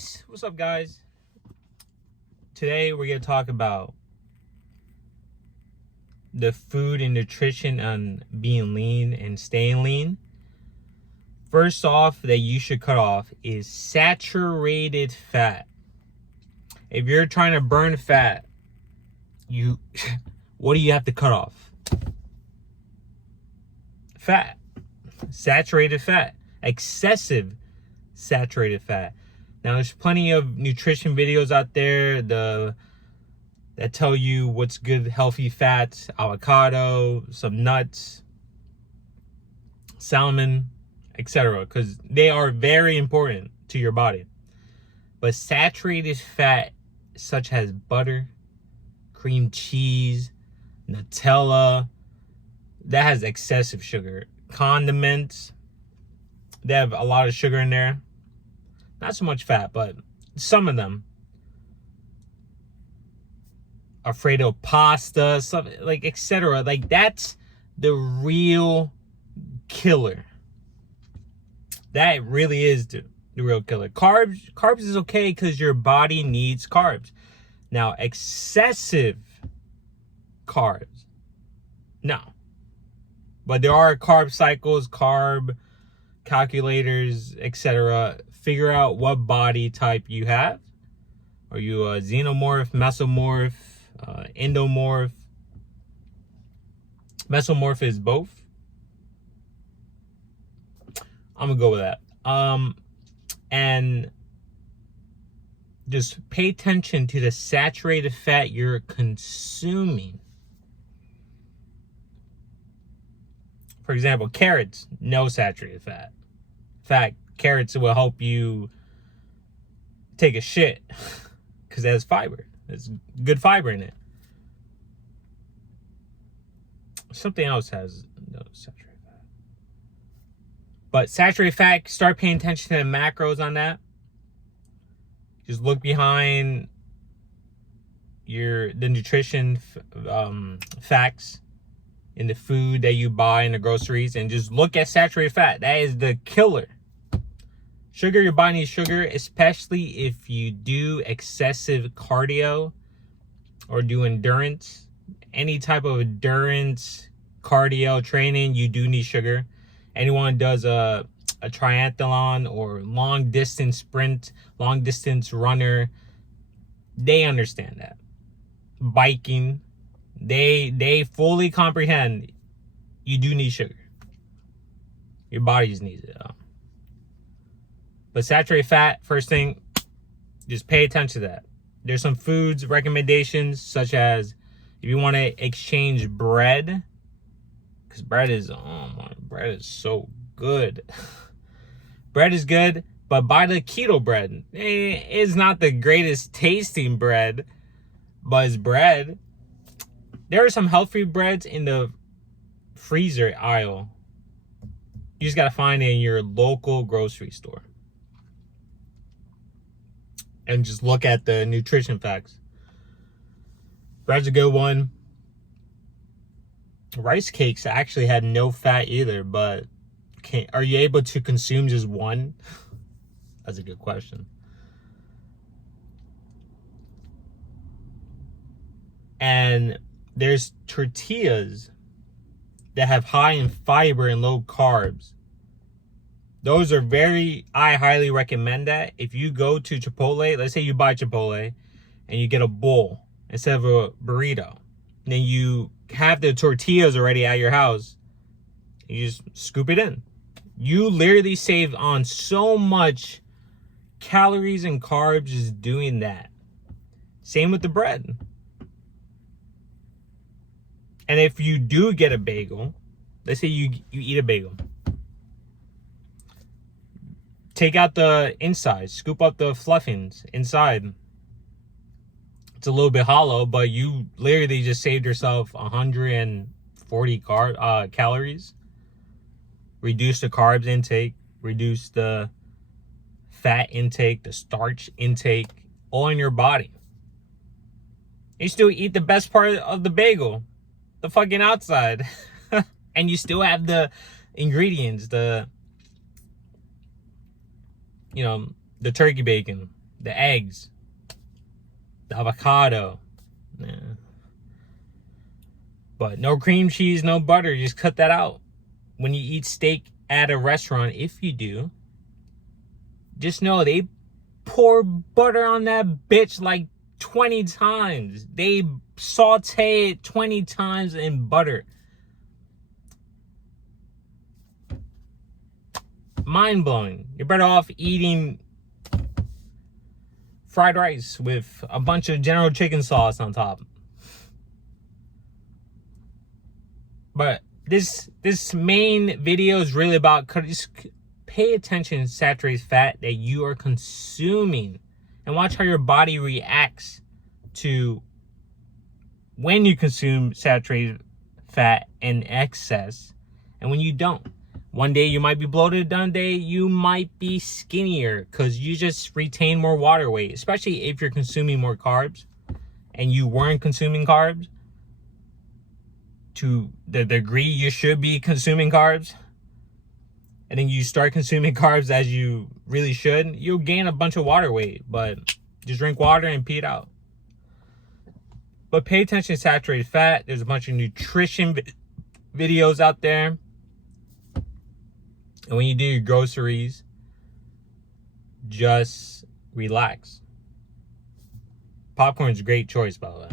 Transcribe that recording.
Peace. What's up, guys? Today we're going to talk about the food and nutrition on being lean and staying lean. First off, that you should cut off is saturated fat. If you're trying to burn fat, what do you have to cut off? Fat. Saturated fat. Excessive saturated fat. Now, there's plenty of nutrition videos out there that tell you what's good, healthy fats, avocado, some nuts, salmon, etc., because they are very important to your body. But saturated fat, such as butter, cream cheese, Nutella, that has excessive sugar. Condiments, they have a lot of sugar in there. Not so much fat, but some of them. Alfredo pasta, stuff like etc. Like, that's the real killer. That really is the real killer. Carbs is okay because your body needs carbs. Now, excessive carbs, no. But there are carb cycles, carb calculators, etc. Figure out what body type you have. Are you a xenomorph, mesomorph, endomorph? Mesomorph is both. I'm gonna go with that. And just pay attention to the saturated fat you're consuming. For example, carrots, no saturated fat. In fact, carrots will help you take a shit because it has fiber. There's good fiber in it. Something else has no saturated fat. But saturated fat, start paying attention to the macros on that. Just look behind the nutrition facts in the food that you buy in the groceries and just look at saturated fat. That is the killer. Sugar, your body needs sugar, especially if you do excessive cardio or do endurance. Any type of endurance, cardio training, you do need sugar. Anyone does a triathlon or long distance sprint, long distance runner, they understand that. Biking, they fully comprehend you do need sugar. Your body just needs it. But saturated fat, first thing, just pay attention to that. There's some foods recommendations, such as if you want to exchange bread, because bread is so good. Bread is good, but buy the keto bread. It's not the greatest tasting bread, but it's bread. There are some healthy breads in the freezer aisle. You just got to find it in your local grocery store. And just look at the nutrition facts. Bread's a good one. Rice cakes actually had no fat either, but are you able to consume just one? That's a good question. And there's tortillas that have high in fiber and low carbs. Those are I highly recommend that. If you go to Chipotle, let's say you buy Chipotle and you get a bowl instead of a burrito. Then you have the tortillas already at your house. You just scoop it in. You literally save on so much calories and carbs just doing that. Same with the bread. And if you do get a bagel, let's say you eat a bagel. Take out the inside, scoop up the fluffings inside. It's a little bit hollow, but you literally just saved yourself 140 calories. Reduce the carbs intake, reduce the fat intake, the starch intake, all in your body. You still eat the best part of the bagel, the fucking outside. And you still have the ingredients, the turkey bacon, the eggs, the avocado. Nah. But no cream cheese, no butter. Just cut that out. When you eat steak at a restaurant, if you do, just know they pour butter on that bitch like 20 times. They saute it 20 times in butter. Mind-blowing. You're better off eating fried rice with a bunch of General Chicken sauce on top. But this main video is really about, just pay attention to saturated fat that you are consuming and watch how your body reacts to when you consume saturated fat in excess and when you don't. One day you might be bloated, another day you might be skinnier because you just retain more water weight, especially if you're consuming more carbs and you weren't consuming carbs to the degree you should be consuming carbs, and then you start consuming carbs as you really should, you'll gain a bunch of water weight. But just drink water and pee it out. But pay attention to saturated fat. There's a bunch of nutrition videos out there. And when you do your groceries, just relax. Popcorn's a great choice, by the way.